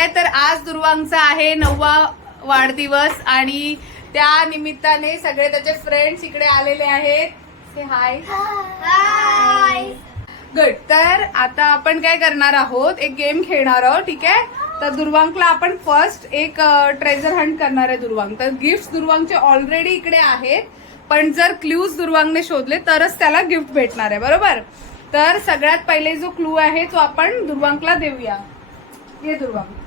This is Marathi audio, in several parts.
आहे. तर आज दुर्वांगचा आहे 9वा वाढदिवस आणि त्या निमित्ताने सगळे त्याचे फ्रेंड्स इकडे आलेले आहेत. से हाय. हाय. गुड. तर आता आपण काय करणार आहोत, एक गेम खेळणार आहोत. ठीक आहे. तर दुर्वांगला आपण फर्स्ट एक ट्रेजर हंट करणार आहे दुर्वांग. तर गिफ्ट दुर्वांगचे ऑलरेडी इकडे आहेत, पण जर क्लूज दुर्वांगने शोधले तरच त्याला गिफ्ट भेटणार आहे. बरोबर. तर सगळ्यात पहिले जो क्लू आहे तो आपण दुर्वांगला देऊया. ये दुर्वांग.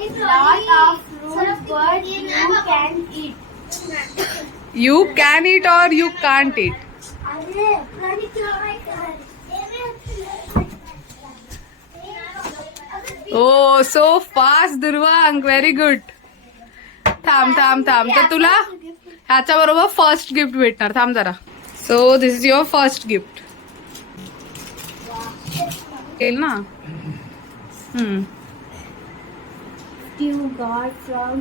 Lot of fruits, but you can eat. You can eat or you can't eat. Oh, so fast दुर्वांग. Very good. थांब थांब थांब. तर तुला ह्याच्या बरोबर फर्स्ट गिफ्ट भेटणार. थांब जरा. So this is your first gift. ना. You got from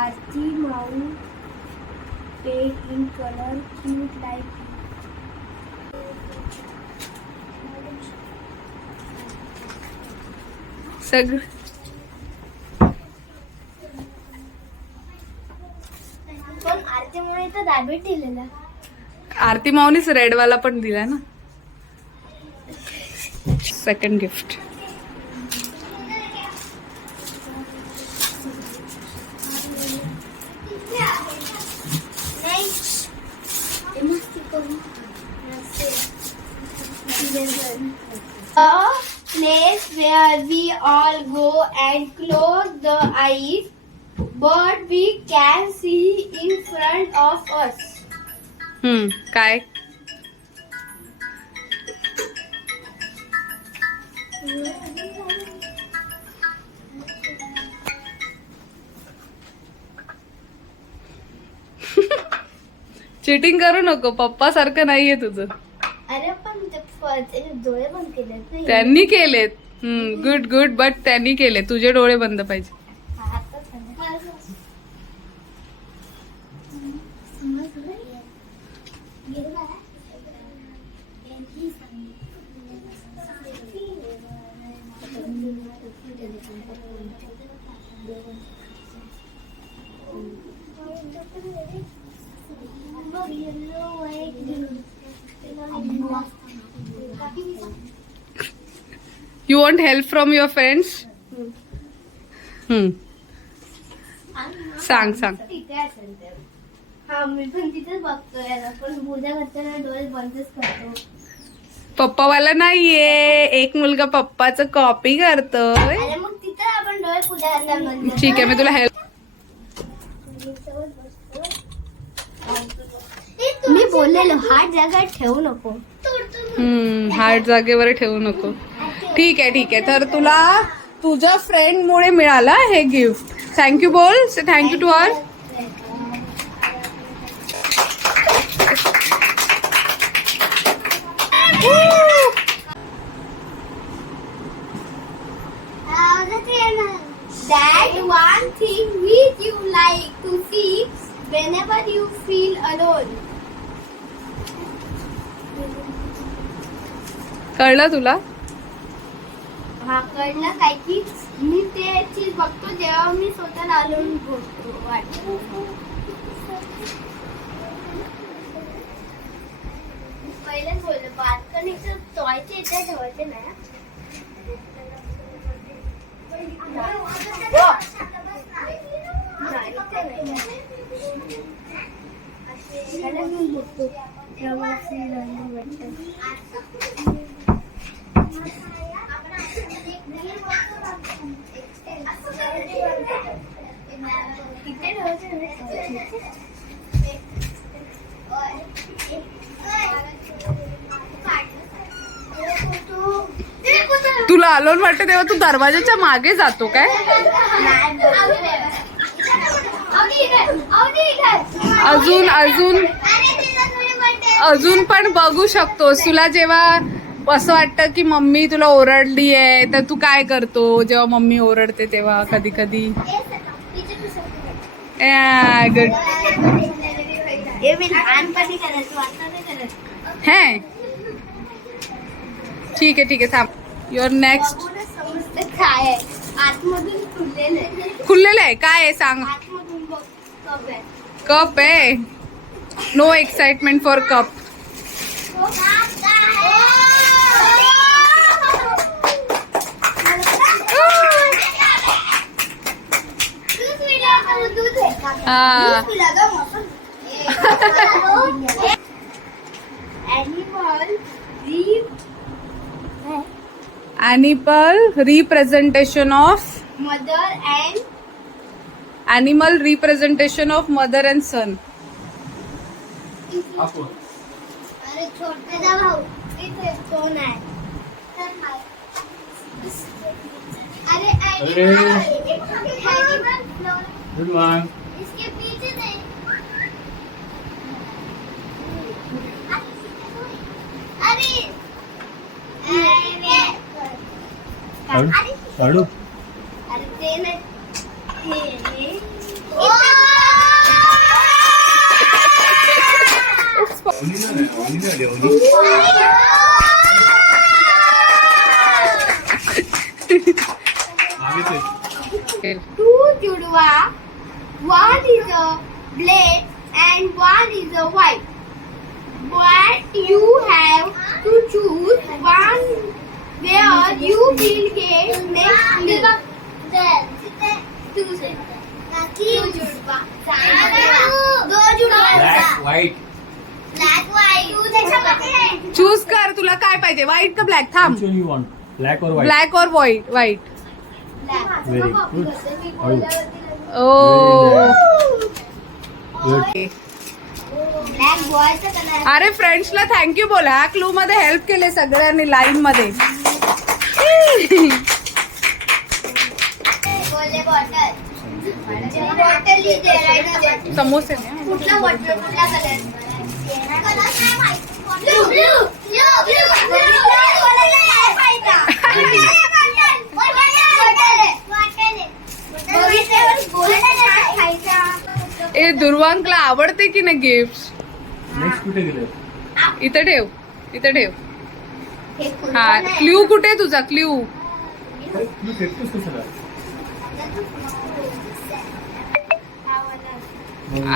Aarti Mount, pink in color, cute like. सगळं पण आरती मुळे तर दाबीत दिलेला. आरती माऊनीच रेड वाला पण दिलाय ना. Second gift. A place where we all go and close the eyes, but we can see in front of us. काय. चिटिंग करू नको. पप्पा सारखं नाहीये तुझं. अरे पण ते डोळे बंद केलेत नाही. त्यांनी केलेत. Good good. बट त्यांनी केले. तुझे डोळे बंद पाहिजे. You want help from your friends? सांग सांग. हा मी पण तिथेच बघतोय. पण पूजा करताना डोळे बंदच करतो. पप्पावाला नाहीये. एक मुलगा पप्पाचं कॉपी करतोय. अरे मग तिथं आपण डोळे पूजा करताना. ठीक आहे, मी तुला हेल्प. मी बोललेलो हात जागेवर ठेवू नको. हार्ट जागेवर ठेवू नको. ठीक आहे ठीक आहे. तर तुला तुझ्या फ्रेंड मुळे मिळालं हे गिफ्ट. थँक्यू बोल. Say thank you to her. That one thing which you like to see whenever you feel alone. कळलं तुला. हा कळलं काय की मी ते चीज बघतो जेव्हा मी स्वतःला अलोन वाटतो. पहिलेच बोललो बाल्कनीचं टॉयचे इथे ठेवायचे नाही. तुला अलोन वाटतं तेव्हा तू दरवाजाच्या मागे जातो काय. अजून अजून अजून पण बघू शकतोस. तुला जेव्हा असं वाटतं की मम्मी तुला ओरडली आहे तर तू काय करतो जेव्हा मम्मी ओरडते तेव्हा कधी कधी. गुड. हे ठीक आहे ठीक आहे थांब. Your next. समजतं काय आहे. आतमधून खुललेलं आहे. खुललेलं आहे काय आहे सांग. आतमधून बघ कप आहे. कप आहे. No excitement for cup. Animal representation of mother and animal representation of mother and son. अरे छोटा भाऊ इथे कोण आहे. अरे Good one. इसके पीछे नहीं. अरे Sadu. अरे ते नाही. Two judwa, one is a black and one is a white. But you have to choose one where you will get next. Two judwa. Though Judwaa. Black, white. Black white. तू त्याच्यामध्ये चूज कर तुला काय पाहिजे व्हाईट का ब्लॅक. थांब. Which one you want? Black or white? Black or white. White. Very good. ओ. ब्लॅक बॉयचा कलर. अरे फ्रेंड्सला थँक्यू बोला. ह्या क्लू मध्ये हेल्प केले सगळ्यांनी लाईन मध्ये. बोले बॉटल. बॉटल लिहिते राईट. समोसे नाही. कुठला बॉटल कुठला कलर. कलर काय माहिती. ब्लू ब्लू ए दुर्वांकला आवडते की नाही गिफ्ट. Next कुठे गेले? इथे ठेव. इथे ठेव. हा क्ल्यू कुठे आहे तुझा क्ल्यू. तू फेकतोस कशाला?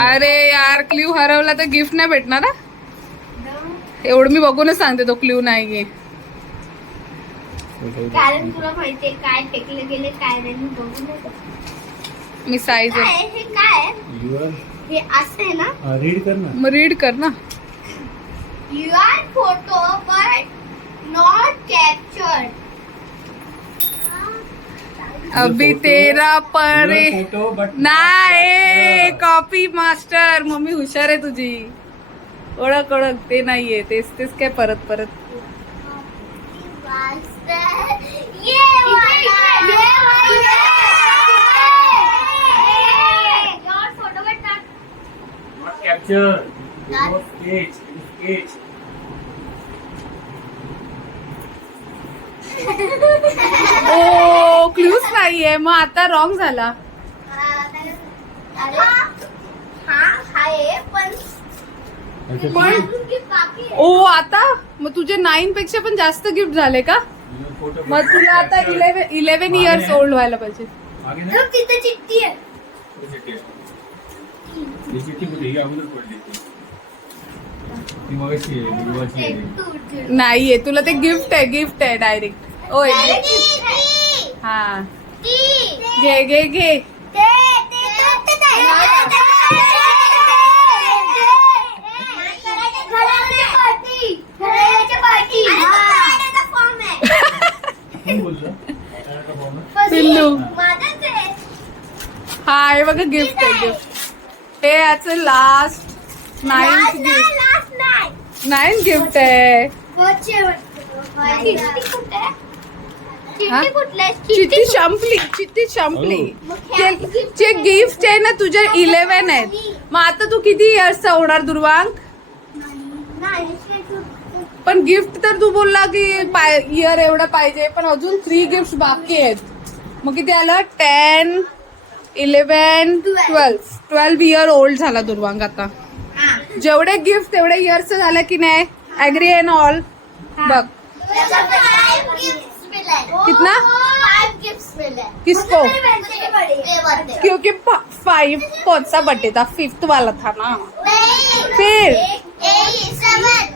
अरे यार क्ल्यू हरवला तर गिफ्ट नाही भेटणार ना. एवढं मी बघूनच सांगते तो क्ल्यू नाहीये. कारण तुला माहितीये काय टेकले गेले काय नाही मी बघू नका. मी साईज काय आहे? हे काय आहे? युअर हे असं आहे ना. रीड कर ना. मग रीड कर ना. Your photo but not captured. अभी तेरा पर फोटो बट नाही कॉपी मास्टर. मम्मी हुशार आहे तुझी. ओळख ओळख ते नाहीये. तेच तेच काय परत परत. Not capture. स्केच. ओ क्ल्यूच नाहीये. मग आता रॉंग झाला. ओ आता मग तुझे 9 पेक्षा पण जास्त गिफ्ट झाले का. मग तुला आता 11 इयर्स ओल्ड व्हायला पाहिजे. मागे ना तिथे चिठ्ठी आहे. ही चिठ्ठी कुठे? ही अगोदर पडली ती. ती मगाशी आहे, गुरुवारची आहे. नाहीये तुला ते गिफ्ट आहे डायरेक्ट. ओय हा घे घे घे. कोण बोललं? पिल्लू. हा हे बघा गिफ्ट आहे गिफ्ट. हे याचं last 9th gift. 9th gift आहे. चिठ्ठी संपली. जे गिफ्ट आहे ना तुझे 11 आहेत. मग आता तू किती इयर्सचा होणार दुर्वांक. पण गिफ्ट तर तू बोलला की इयर एवढं पाहिजे पण अजून 3 गिफ्ट बाकी आहेत. मग किती आलं 10, 11, 12 इयर ओल्ड झाला दुर्वांक आता. जेवढे गिफ्ट तेवढे इयर्स झालं की नाही. Agree and all. बघ कितना 5 गिफ्ट्स मिले। किसको? नहीं, क्योंकि 5 कौन सा बर्थडे था, 5th वाला था ना। फिर? 7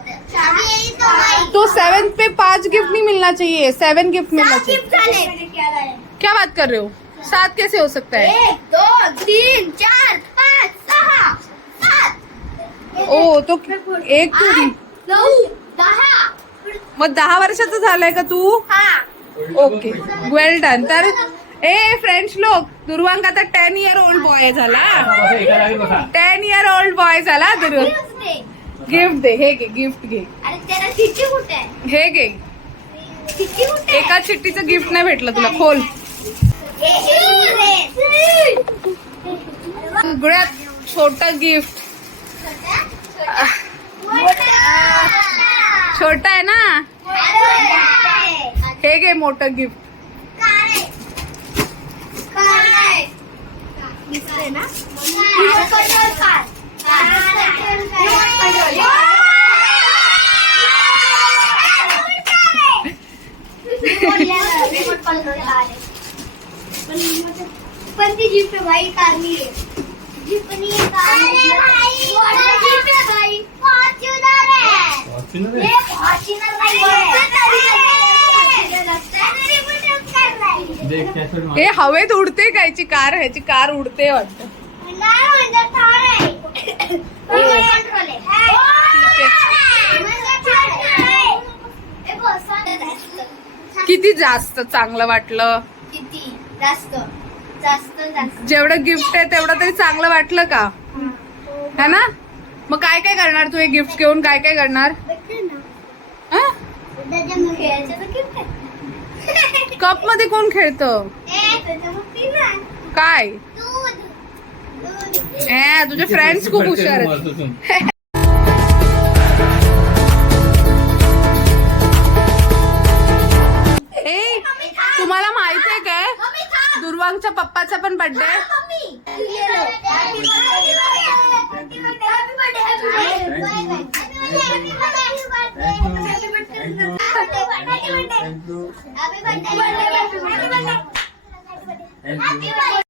तो 7th पे 5 गिफ्ट नहीं मिलना चाहिए, 7 गिफ्ट मिलना चाहिए। क्या बात कर रहे हो? 7 कैसे हो सकता है? 1 2 3 4 5 6 7 ओ तो एक तू 9 10 मग 10 वर्षाचा झालाय का तू? ओके, वेल डन. तर ए फ्रेंड्स लोक, दुर्वांक आता 10 year old बॉय झाला. बसा, एका जागी बसा. 10 year old बॉय झाला दुर्वांक. गिफ्ट दे, हे घे गिफ्ट घे, अरे त्याला चिठ्ठी कुठे आहे? हे घे. चिठ्ठी कुठे आहे? एका चिठ्ठीचं गिफ्ट नाही भेटलं तुला, खोल. सगळ्यात छोटं गिफ्ट. छोटा आहे ना, हे घे मोठं गिफ्ट. पण ती जीप आहे भाई, कार नाही आहे. जीप नाही आहे, कार नाही आहे. जीप आहे भाई, फॉर्च्युनर आहे. फॉर्च्युनर हे आहे? फॉर्च्युनर नाही आहे. देख कॅसेट मार. हे हवेत उडते का याची कार? ह्याची कार उडते वाटतं. नाही म्हणजे कार आहे. कंट्रोल आहे. हे बस. किती जास्त चांगलं वाटलं? किती जास्त जास्त जास्त जेवढं गिफ्ट आहे तेवढं तरी चांगलं वाटलं का? है ना? मग काय काय करणार तू हे गिफ्ट घेऊन? काय काय करणार? हं? खेळायचं तर गिफ्ट आहे. कप मध्ये कोण खेळतं? काय? तुझे फ्रेंड्स खूप हुशार आहेत. आहेत. ए, तुम्हाला माहित आहे काय, दुर्वांगच्या पप्पाचा पण बर्थडे आहे. Thank you.